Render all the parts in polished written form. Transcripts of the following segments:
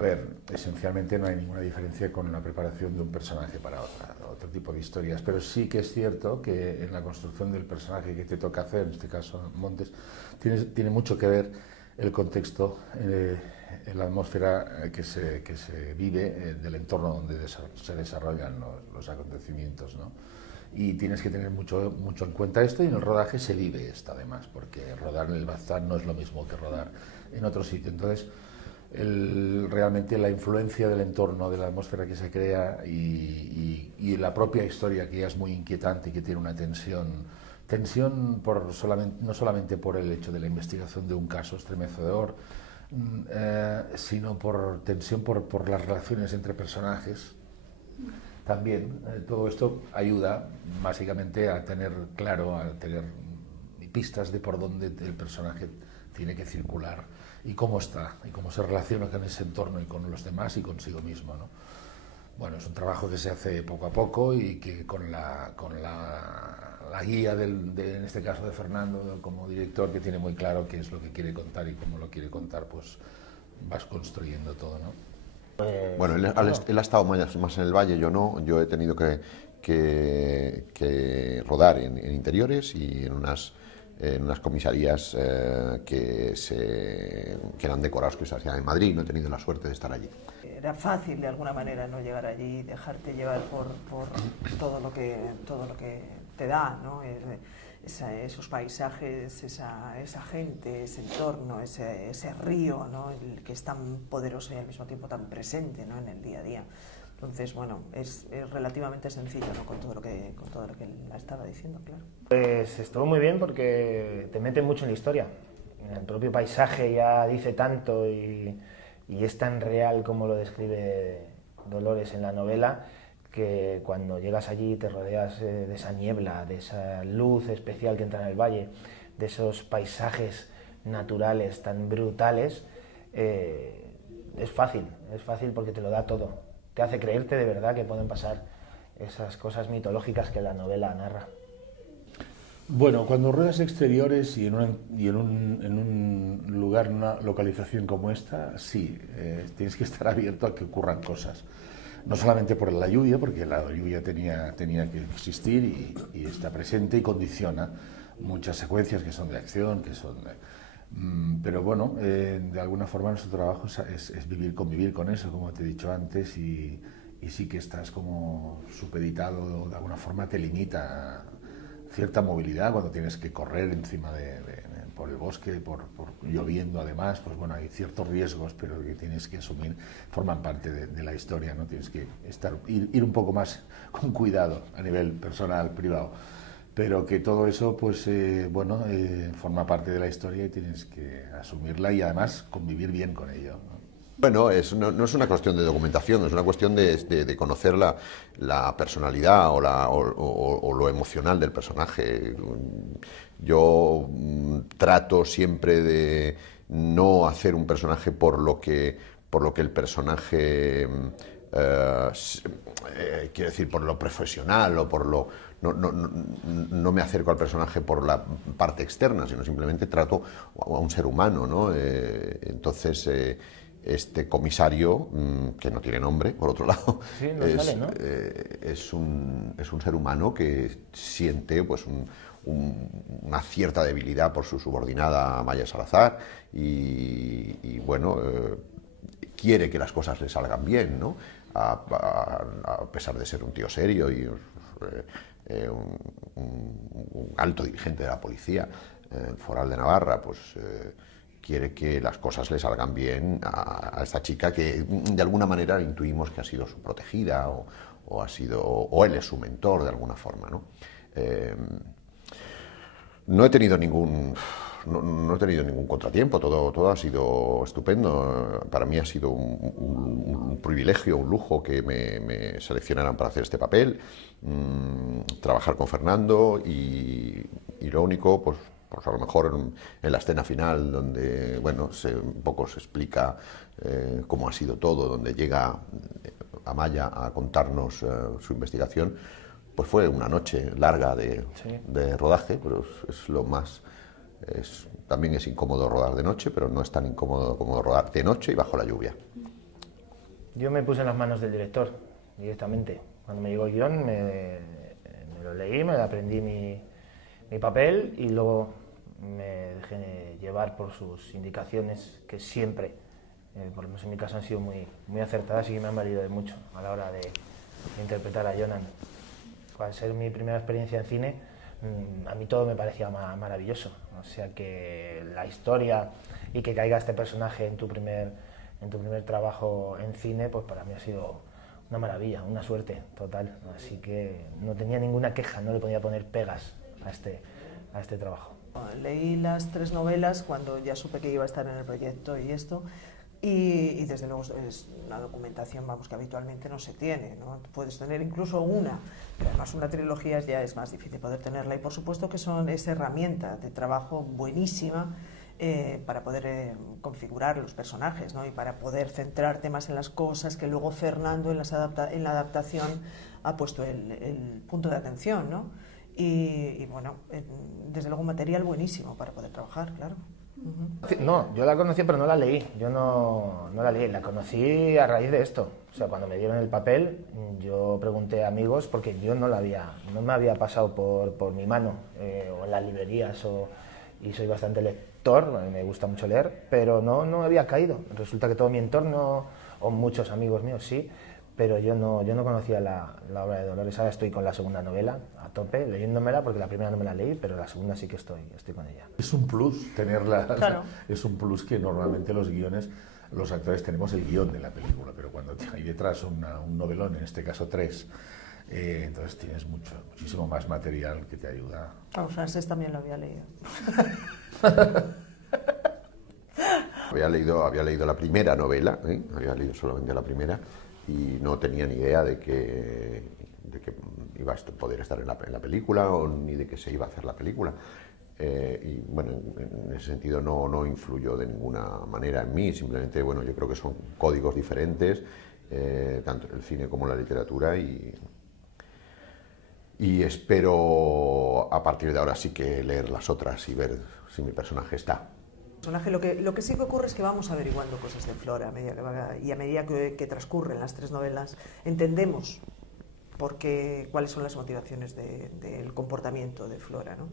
A ver, esencialmente no hay ninguna diferencia con la preparación de un personaje para otro tipo de historias, pero sí que es cierto que en la construcción del personaje que te toca hacer, en este caso Montes, tiene mucho que ver el contexto, la atmósfera que se vive del entorno donde se desarrollan los acontecimientos, ¿no? Y tienes que tener mucho en cuenta esto, y en el rodaje se vive esto además, porque rodar en el Baztán no es lo mismo que rodar en otro sitio. Entonces, realmente la influencia del entorno, de la atmósfera que se crea y la propia historia, que ya es muy inquietante y que tiene una tensión no solamente por el hecho de la investigación de un caso estremecedor, sino por tensión por las relaciones entre personajes. También todo esto ayuda básicamente a tener claro, a tener pistas de por dónde el personaje tiene que circular y cómo está, y cómo se relaciona con ese entorno y con los demás y consigo mismo, ¿no? Bueno, es un trabajo que se hace poco a poco y que con la guía en este caso de Fernando como director, que tiene muy claro qué es lo que quiere contar y cómo lo quiere contar, pues vas construyendo todo, ¿no? Bueno, él ha estado más en el valle, yo no. Yo he tenido que rodar en interiores y en unas comisarías que eran decorados que se hacían en Madrid. No he tenido la suerte de estar allí. Era fácil de alguna manera no llegar allí y dejarte llevar por todo lo que te da, ¿no? Esos paisajes, esa gente, ese entorno, ese río, ¿no? El que es tan poderoso y al mismo tiempo tan presente, ¿no? En el día a día. Entonces, bueno, es relativamente sencillo, ¿no? Con todo lo que él estaba diciendo, claro. Pues estuvo muy bien porque te mete mucho en la historia. El propio paisaje ya dice tanto y es tan real como lo describe Dolores en la novela, que cuando llegas allí te rodeas de esa niebla, de esa luz especial que entra en el valle, de esos paisajes naturales tan brutales. Es fácil porque te lo da todo. Te hace creerte de verdad que pueden pasar esas cosas mitológicas que la novela narra. Bueno, cuando ruedas exteriores y en un lugar, en una localización como esta, sí, tienes que estar abierto a que ocurran cosas. No solamente por la lluvia, porque la lluvia tenía que existir y está presente y condiciona muchas secuencias que son de acción, pero bueno, de alguna forma nuestro trabajo es convivir con eso, como te he dicho antes, y sí que estás como supeditado, de alguna forma te limita cierta movilidad cuando tienes que correr encima por el bosque, lloviendo además, pues bueno, hay ciertos riesgos, pero que tienes que asumir, forman parte de la historia, ¿no? Tienes que ir un poco más con cuidado a nivel personal, privado, pero que todo eso, pues bueno, forma parte de la historia y tienes que asumirla y además convivir bien con ello, ¿no? Bueno, no es una cuestión de documentación, es una cuestión de conocer la personalidad o lo emocional del personaje. Yo trato siempre de no hacer un personaje por lo que el personaje, quiero decir, por lo profesional o por lo... No me acerco al personaje por la parte externa, sino simplemente trato a un ser humano, ¿no? Entonces... este comisario, que no tiene nombre, por otro lado, sí, no sale, ¿no? Es un ser humano que siente pues una cierta debilidad por su subordinada Maya Salazar y bueno, quiere que las cosas le salgan bien, ¿no? A pesar de ser un tío serio y un alto dirigente de la policía foral de Navarra, pues... quiere que las cosas le salgan bien a esta chica que de alguna manera intuimos que ha sido su protegida o él es su mentor de alguna forma, ¿no? No he tenido ningún contratiempo, todo ha sido estupendo. Para mí ha sido un privilegio, un lujo que me seleccionaran para hacer este papel, trabajar con Fernando y lo único, pues a lo mejor en la escena final, donde bueno, un poco se explica cómo ha sido todo, donde llega Amaya a contarnos su investigación, pues fue una noche larga de rodaje, pero es lo más... también es incómodo rodar de noche, pero no es tan incómodo como rodar de noche y bajo la lluvia. Yo me puse en las manos del director directamente. Cuando me llegó el guión me lo leí, me aprendí mi papel y luego me dejé llevar por sus indicaciones que siempre, por lo menos en mi caso, han sido muy acertadas y que me han valido de mucho a la hora de interpretar a Jonan. Al ser mi primera experiencia en cine, a mí todo me parecía maravilloso. O sea que la historia y que caiga este personaje en tu primer trabajo en cine, pues para mí ha sido una maravilla, una suerte total. Así que no tenía ninguna queja, no le podía poner pegas a este trabajo. Leí las 3 novelas cuando ya supe que iba a estar en el proyecto y esto, y desde luego es una documentación, vamos, que habitualmente no se tiene, ¿no? Puedes tener incluso una, pero además una trilogía ya es más difícil poder tenerla, y por supuesto que es herramienta de trabajo buenísima para poder configurar los personajes, ¿no? Y para poder centrarte más en las cosas que luego Fernando en la adaptación ha puesto el punto de atención, ¿no? Y bueno, desde luego un material buenísimo para poder trabajar, claro. No, yo la conocí pero no la leí, yo no la leí, la conocí a raíz de esto. O sea, cuando me dieron el papel, yo pregunté a amigos porque yo no me había pasado por mi mano, o en las librerías, y soy bastante lector, me gusta mucho leer, pero no había caído. Resulta que todo mi entorno, o muchos amigos míos sí, pero yo no conocía la obra de Dolores. Ahora estoy con la segunda novela a tope, leyéndomela, porque la primera no me la leí, pero la segunda sí que estoy con ella. Es un plus tenerla, claro. Es un plus que normalmente los guiones, los actores tenemos el guión de la película, pero cuando hay detrás un novelón, en este caso 3, entonces tienes muchísimo más material que te ayuda. Francés también lo había leído. Había leído la primera novela, había leído solamente la primera, y no tenía ni idea de que iba a poder estar en la película, o ni de que se iba a hacer la película. Y bueno, en ese sentido no influyó de ninguna manera en mí, simplemente, bueno, yo creo que son códigos diferentes, tanto en el cine como en la literatura, y espero a partir de ahora sí que leer las otras y ver si mi personaje está. Lo que sí que ocurre es que vamos averiguando cosas de Flora a medida que transcurren las 3 novelas, entendemos cuáles son las motivaciones del comportamiento de Flora, ¿no?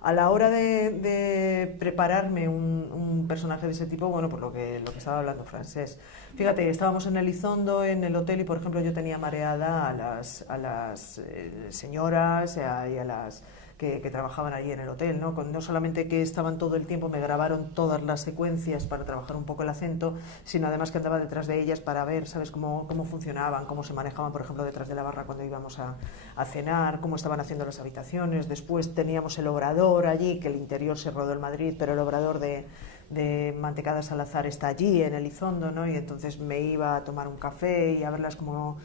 A la hora de prepararme un personaje de ese tipo, bueno, por lo que estaba hablando Francés, fíjate, estábamos en Elizondo, en el hotel, y por ejemplo yo tenía mareada a las señoras y a las que trabajaban allí en el hotel, ¿no? No solamente que estaban todo el tiempo, me grabaron todas las secuencias para trabajar un poco el acento, sino además que andaba detrás de ellas para ver, ¿sabes?, cómo funcionaban, cómo se manejaban, por ejemplo, detrás de la barra cuando íbamos a cenar, cómo estaban haciendo las habitaciones. Después teníamos el obrador allí, que el interior se rodó en Madrid, pero el obrador de Mantecada Salazar está allí, en Elizondo, ¿no? Y entonces me iba a tomar un café y a verlas cómo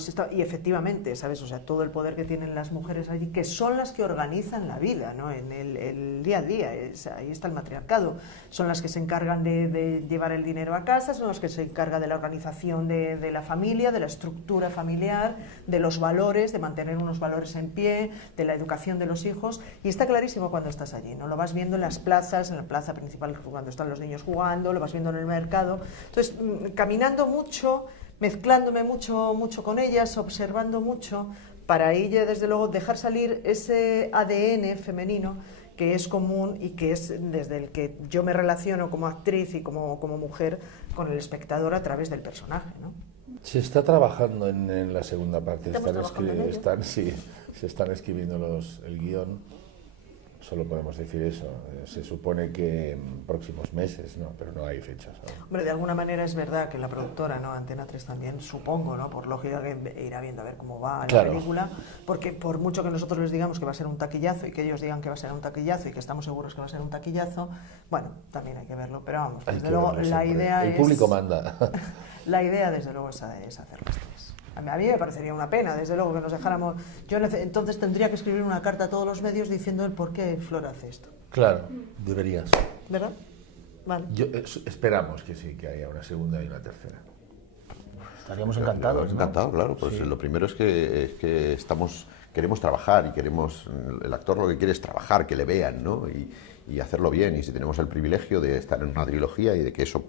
se está, y efectivamente, ¿sabes? O sea, todo el poder que tienen las mujeres allí, que son las que organizan la vida, ¿no? En el día a día, ahí está el matriarcado. Son las que se encargan de llevar el dinero a casa, son las que se encargan de la organización de la familia, de la estructura familiar, de los valores, de mantener unos valores en pie, de la educación de los hijos, y está clarísimo cuando estás allí, ¿no? Lo vas viendo en las plazas, en la plaza principal cuando están los niños jugando, lo vas viendo en el mercado. Entonces, caminando mucho, mezclándome mucho con ellas, observando mucho, para ahí ya desde luego dejar salir ese ADN femenino que es común y que es desde el que yo me relaciono como actriz y como mujer con el espectador a través del personaje, ¿no? Se está trabajando en la segunda parte, se están escribiendo el guión. Solo podemos decir eso. Se supone que en próximos meses, ¿no? Pero no hay fechas, ¿no? Hombre, de alguna manera es verdad que la productora, ¿no?, Antena 3 también, supongo, ¿no?, por lógica, que irá viendo a ver cómo va la película, porque por mucho que nosotros les digamos que va a ser un taquillazo y que ellos digan que va a ser un taquillazo y que estamos seguros que va a ser un taquillazo, bueno, también hay que verlo, pero vamos, desde luego la idea el público manda. La idea, desde luego, es hacer las 3. A mí me parecería una pena, desde luego, que nos dejáramos. Yo entonces tendría que escribir una carta a todos los medios diciendo el por qué Flora hace esto. Claro, deberías. ¿Verdad? Vale. Esperamos que sí, que haya una segunda y una tercera. Estaríamos encantados, ¿no? Encantado, claro. Pues sí. Lo primero es que queremos trabajar, y el actor lo que quiere es trabajar, que le vean, ¿no? Y hacerlo bien. Y si tenemos el privilegio de estar en una trilogía y de que eso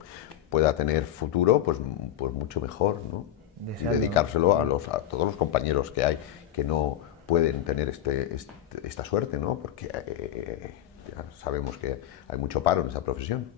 pueda tener futuro, pues mucho mejor, ¿no? Y dedicárselo a todos los compañeros que hay que no pueden tener esta suerte, ¿no? Porque ya sabemos que hay mucho paro en esa profesión.